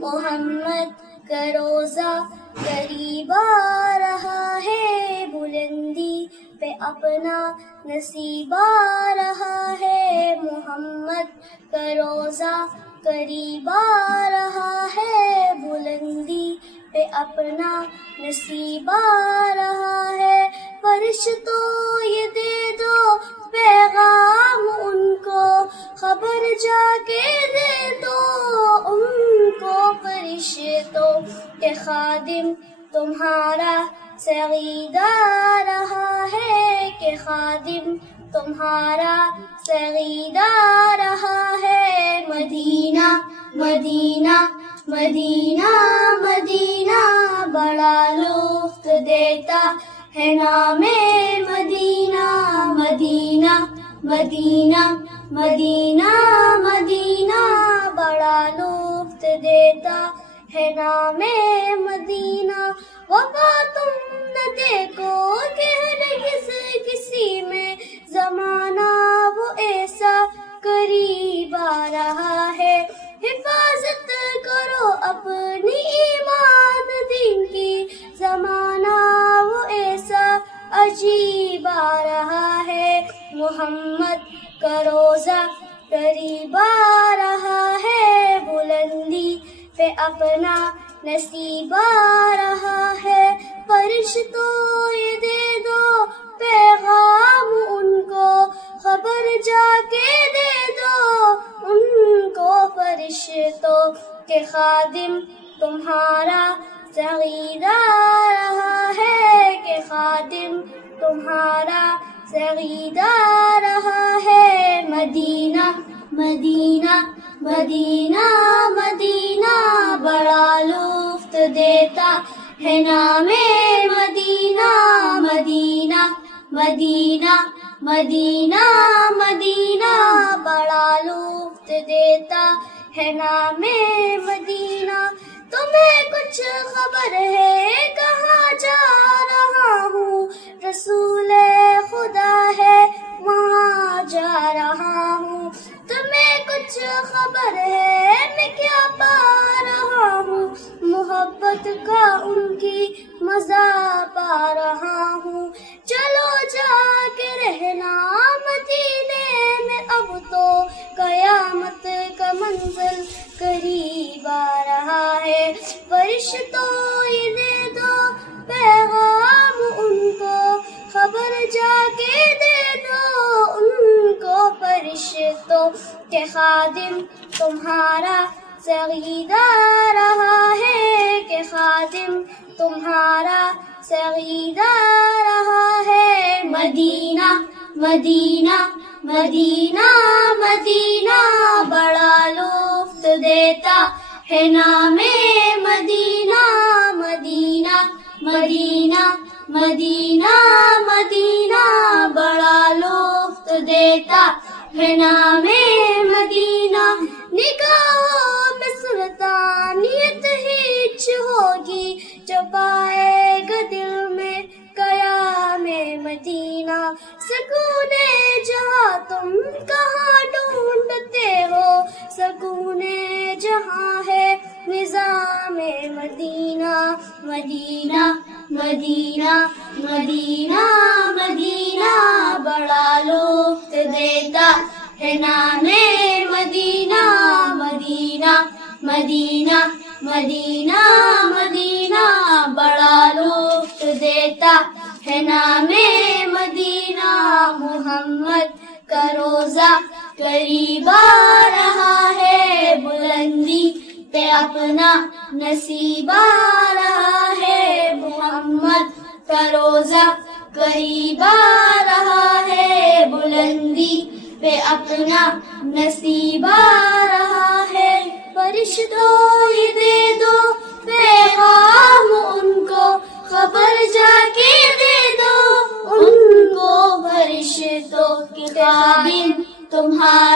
محمد کا روزہ قریب آ رہا ہے، بلندی پہ اپنا نصیب آ رہا ہے۔ محمد کا روزہ قریب آ رہا ہے، بلندی پہ اپنا نصیب آ رہا ہے۔ فرشتوں یہ دے دو پیغام ان کو، خبر جا کے دے دو ان کو۔ فرشتوں کے خادم تمہارا سعید آ رہا ہے، کہ خادم تمہارا سعید آ رہا ہے۔ مدینہ مدینہ مدینہ مدینہ بڑا لطف دیتا ہے نام مدینہ۔ مدینہ مدینہ مدینہ مدینہ بڑا لطف دیتا ہے نام مدینہ۔ وفا تم نہ دیکھو کہ ہرگز کسی میں، زمانہ وہ ایسا قریب آ رہا ہے۔ حفاظت کرو اپنی ایمان دین کی، زمانہ وہ ایسا عجیب آ رہا ہے۔ محمد کا روزہ قریب آ رہا ہے، بلندی پہ اپنا نصیب آ رہا ہے۔ فرشتوں یہ دے دو پیغام ان کو، خبر جا کے دے دو ان کو۔ فرشتوں کے خادم تمہارا سعید آ رہا ہے، کہ خادم تمہارا سعید آ رہا ہے۔ مدینہ مدینہ مدینہ مدینہ بڑا لطف دیتا ہے نام مدینہ۔ مدینہ مدینہ مدینہ مدینہ بڑا لطف دیتا ہے نام مدینہ۔ تمہیں کچھ خبر ہے کہاں جا رہا ہوں، رسول خدا ہے وہاں جا رہا ہوں۔ تمہیں کچھ خبر ہے میں کیا پا رہا ہوں، محبت کا ان کی مزہ پا رہا ہوں۔ چلو جا کے رہنا مدینے میں، اب تو قیامت کا منزل قریب آ رہا ہے۔ فرشتوں یہ دے دو پیغام ان کو، خبر جا کے دے دو ان کو۔ فرشتوں کے خادم تمہارا سعید آ رہا ہے، کہ خادم تمہارا سعید آ رہا ہے۔ مدینہ مدینہ مدینہ مدینہ بڑا لطف دیتا ہے نام مدینہ۔ مدینہ مدینہ مدینہ مدینہ بڑا لطف دیتا ہے نام مدینہ۔ نگاہوں میں سلطانیت ہچ ہوگی، جب آئے گا دل میں قیام مدینہ۔ سکون جہاں تم کہاں ڈھونڈتے ہو، سکون جہاں ہے نظام مدینہ۔ مدینہ مدینہ مدینہ مدینہ بڑا لطف دیتا ہے نام مدینہ۔ مدینہ مدینہ مدینہ مدینہ بڑا لطف دیتا ہے نام مدینہ۔ محمد کا روزہ قریب آ رہا ہے، بلندی پہ اپنا نصیب آ رہا ہے۔ محمد کا روزہ قریب آ رہا ہے، بلندی پہ اپنا نصیب آ رہا ہے۔ فرشتوں یہ دے دو پیغام ان کو، خبر جا کے دے دو ان کو۔ فرشتوں کے خادم تمہارا